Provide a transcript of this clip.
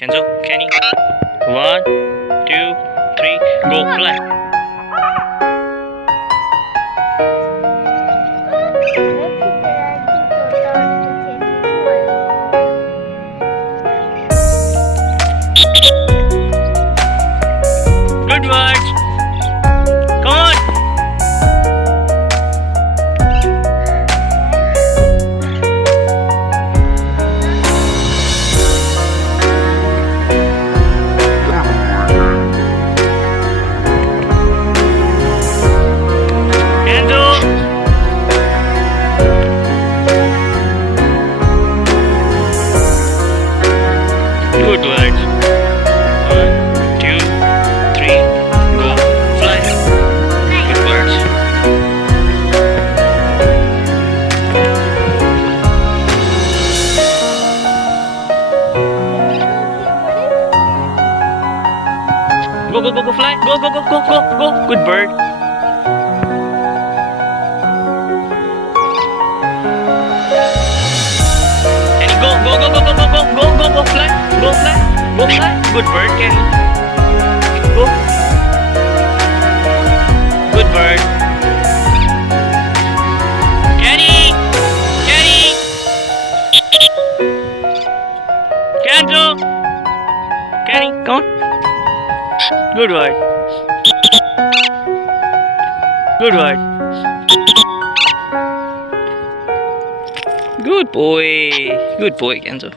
Kenzo, Kenny. 1, 2, 3, go fly. Good words. Come on. Good words. 1, 2, 3, go fly. Good words. Go fly. Go. Good bird. Kenny, go fly. Go fly. Good bird, Kenny. Go. Good bird. Kenny. Kenzo. Kenny, come on. Good word. Good word. Good boy. Good boy, Kenzo.